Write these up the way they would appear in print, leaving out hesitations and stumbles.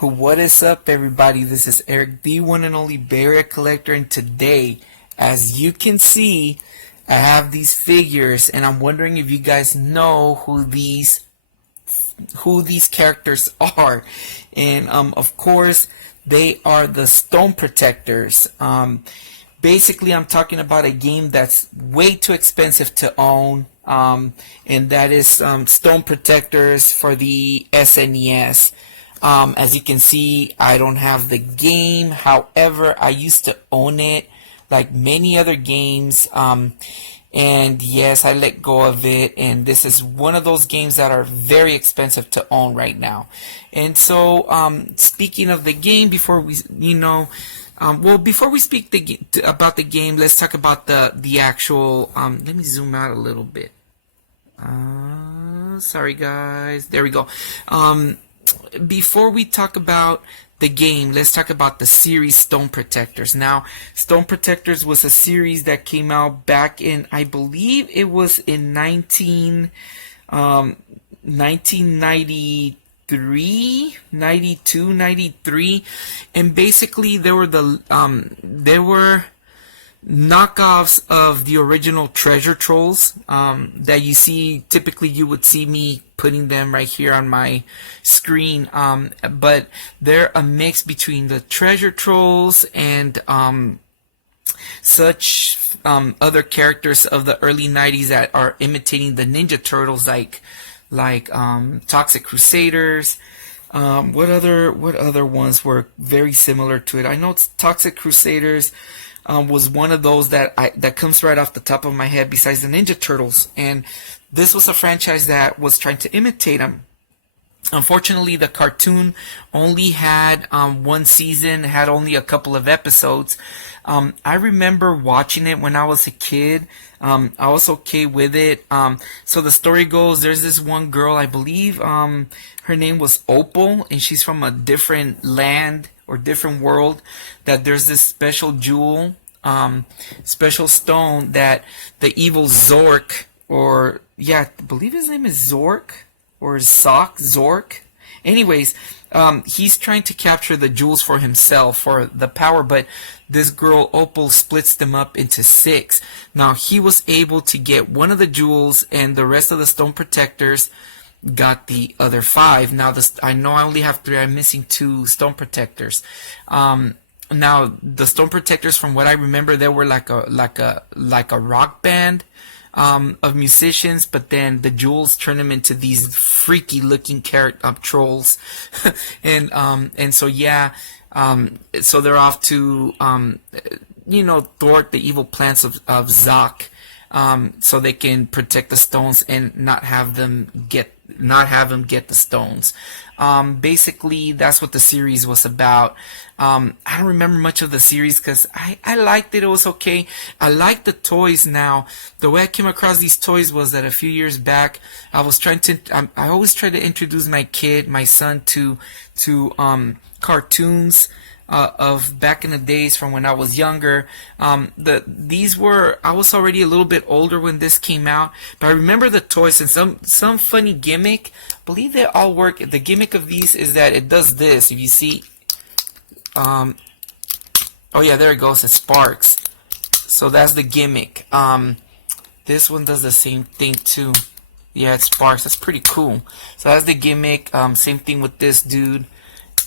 What is up, everybody? This is Eric, the one and only Barrier Collector, and today, as you can see, I have these figures, and I'm wondering if you guys know who these characters are. And of course, they are the Stone Protectors. Basically, I'm talking about a game that's way too expensive to own, and that is Stone Protectors for the SNES. As you can see, I don't have the game. However, I used to own it like many other games. And yes, I let go of it. And this is one of those games that are very expensive to own right now. And so, speaking of the game, before we, before we speak about the game, let's talk about the actual, let me zoom out a little bit. Sorry guys. There we go. Before we talk about the game, let's talk about the series Stone Protectors. Now, Stone Protectors was a series that came out back in, I believe it was in 1993, 92, 93, and basically there were knockoffs of the original treasure trolls that you see. Typically you would see me putting them right here on my screen, but they're a mix between the treasure trolls and such other characters of the early 90s that are imitating the Ninja Turtles, like Toxic Crusaders. What other ones were very similar to it? I know Toxic Crusaders was one of those that comes right off the top of my head, besides the Ninja Turtles. And this was a franchise that was trying to imitate them. Unfortunately, the cartoon only had one season, had only a couple of episodes. I remember watching it when I was a kid. I was okay with it. So the story goes, there's this one girl, I believe her name was Opal, and she's from a different land or different world, that there's this special jewel, special stone that the evil Zork, or I believe his name is Zork, or Zork. Anyways, he's trying to capture the jewels for himself, for the power, but this girl Opal splits them up into 6. Now, he was able to get one of the jewels, and the rest of the Stone Protectors got the other 5. Now, I know I only have 3. I'm missing 2 Stone Protectors. Now, the Stone Protectors, from what I remember, they were like a rock band of musicians, but then the jewels turn them into these freaky looking trolls. and so so they're off to thwart the evil plans of Zoc, so they can protect the stones and not have them get the stones. Basically, that's what the series was about. I don't remember much of the series because I liked it. It was okay. I liked the toys. Now, the way I came across these toys was that a few years back, I was I always try to introduce my son to cartoons of back in the days from when I was younger. I was already a little bit older when this came out, but I remember the toys and some funny gimmick. I believe they all work. The gimmick of these is that it does this. If you see, oh yeah, there it goes. It sparks. So that's the gimmick. This one does the same thing too. Yeah, it sparks. That's pretty cool. So that's the gimmick. Same thing with this dude.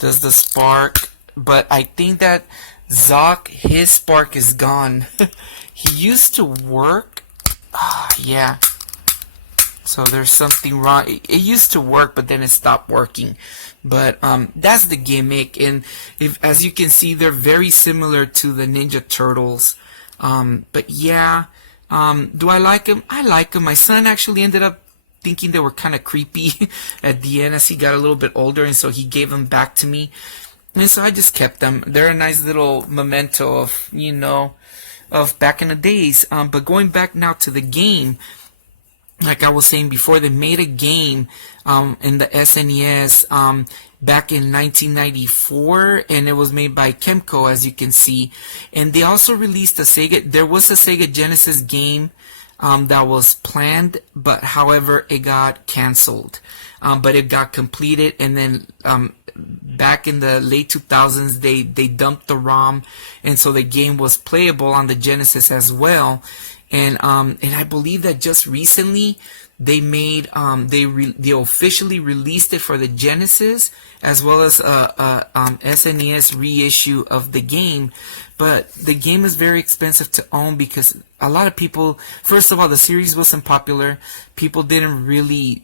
Does the spark. But I think that Zoc, his spark is gone. He used to work. Yeah. So there's something wrong. It used to work, but then it stopped working. But that's the gimmick. And as you can see, they're very similar to the Ninja Turtles. But yeah. Do I like them? I like them. My son actually ended up thinking they were kind of creepy at the end as he got a little bit older. And so he gave them back to me. And so I just kept them. They're a nice little memento of, of back in the days. But going back now to the game, like I was saying before, they made a game in the SNES back in 1994, and it was made by Kemco, as you can see. And they also released there was a Sega Genesis game that was planned, but however, it got canceled. But it got completed, and then back in the late 2000s, they dumped the ROM, and so the game was playable on the Genesis as well. And I believe that just recently they made they officially released it for the Genesis, as well as a SNES reissue of the game. But the game is very expensive to own because a lot of people, first of all, the series wasn't popular. People didn't really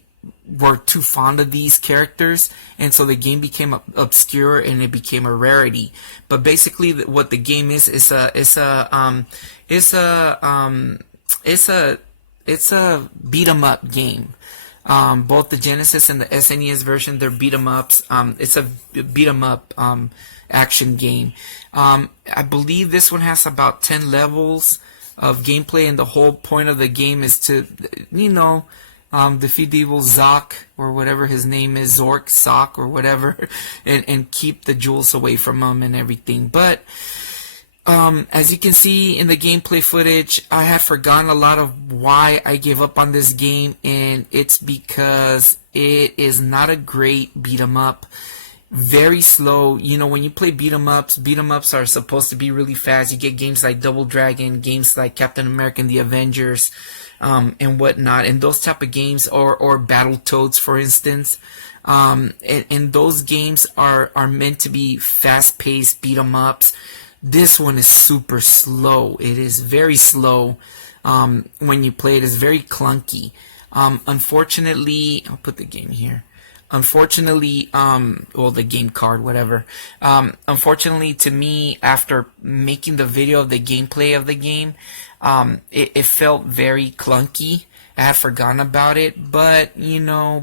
were too fond of these characters, and so the game became obscure and it became a rarity. But basically, what the game is it's a beat 'em up game. Both the Genesis and the SNES version, they're beat 'em ups. It's a beat 'em up action game. I believe this one has about 10 levels of gameplay, and the whole point of the game is to, defeat the evil Zoc, or whatever his name is, Zork, Sock, or whatever, and keep the jewels away from him and everything. But as you can see in the gameplay footage, I had forgotten a lot of why I gave up on this game, and it's because it is not a great beat 'em up. Very slow. When you play beat 'em ups are supposed to be really fast. You get games like Double Dragon, games like Captain America and the Avengers, and whatnot, and those type of games, or Battletoads, for instance. And those games are meant to be fast-paced beat 'em ups. This one is super slow. It is very slow. When you play it, it's very clunky. Unfortunately, I'll put the game here. Unfortunately, the game card, whatever. Unfortunately, to me, after making the video of the gameplay of the game, it felt very clunky. I had forgotten about it, but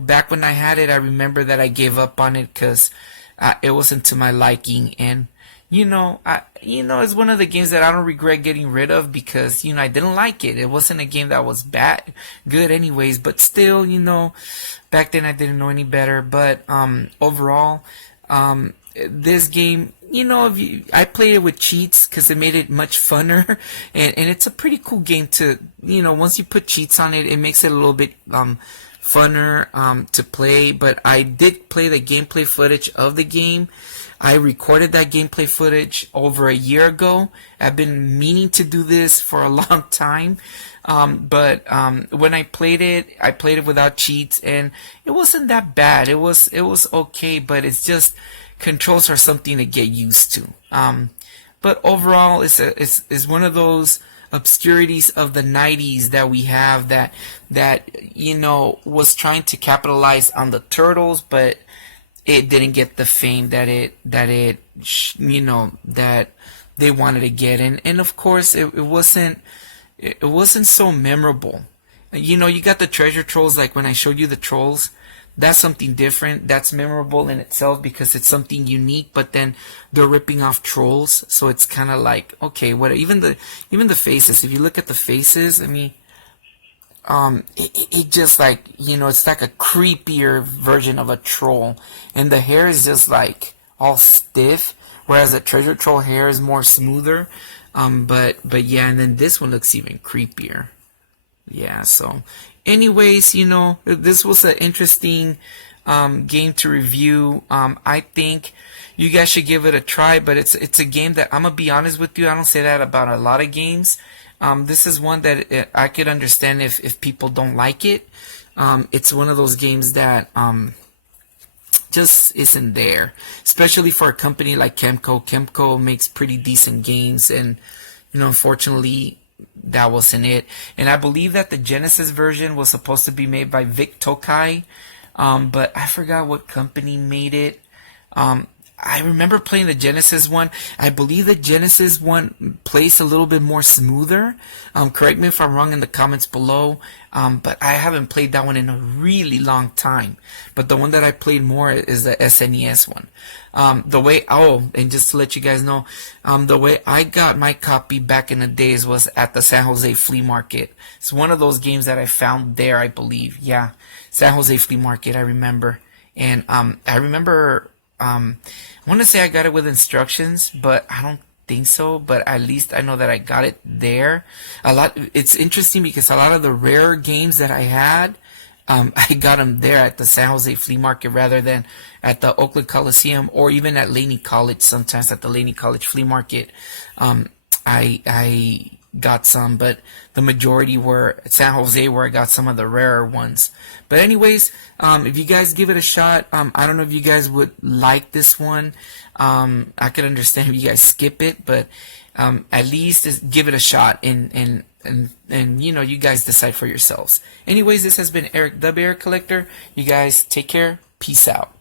back when I had it, I remember that I gave up on it because it wasn't to my liking, and it's one of the games that I don't regret getting rid of because, I didn't like it. It wasn't a game that was good anyways, but still, back then I didn't know any better. But overall, this game, I played it with cheats because it made it much funner, and it's a pretty cool game to, once you put cheats on it, it makes it a little bit funner to play. But I did play the gameplay footage of the game. I recorded that gameplay footage over a year ago. I've been meaning to do this for a long time. But when I played it without cheats, and it wasn't that bad. It was okay, but it's just, controls are something to get used to. But overall, it's one of those obscurities of the 90s that we have that was trying to capitalize on the Turtles, but it didn't get the fame that they wanted to get. And of course, it wasn't so memorable. You got the treasure trolls, like when I showed you the trolls. That's something different. That's memorable in itself because it's something unique. But then they're ripping off trolls, so it's kind of like, okay, what? Even the faces. If you look at the faces, I mean, it just like, it's like a creepier version of a troll, and the hair is just like all stiff, whereas the treasure troll hair is more smoother. But yeah, and then this one looks even creepier. Yeah, so anyways, this was an interesting game to review. I think you guys should give it a try, but it's a game that, I'm gonna be honest with you, I don't say that about a lot of games. This is one that I could understand if people don't like it. It's one of those games that just isn't there, especially for a company like Kemco. Kemco makes pretty decent games, and unfortunately, that wasn't it. And I believe that the Genesis version was supposed to be made by Vic Tokai, but I forgot what company made it. I remember playing the Genesis one. I believe the Genesis one plays a little bit more smoother. Correct me if I'm wrong in the comments below. But I haven't played that one in a really long time. But the one that I played more is the SNES one. And just to let you guys know, the way I got my copy back in the days was at the San Jose Flea Market. It's one of those games that I found there, I believe. Yeah, San Jose Flea Market, I remember. And I remember... I want to say I got it with instructions, but I don't think so. But at least I know that I got it there. It's interesting because a lot of the rare games that I had, I got them there at the San Jose Flea Market rather than at the Oakland Coliseum, or even at Laney College. Sometimes at the Laney College Flea Market, um, I got some, but the majority were at San Jose, where I got some of the rarer ones. But anyways, if you guys give it a shot, I don't know if you guys would like this one. I could understand if you guys skip it, but at least just give it a shot, and you know, you guys decide for yourselves. Anyways, this has been Eric the Bear Collector. You guys take care. Peace out.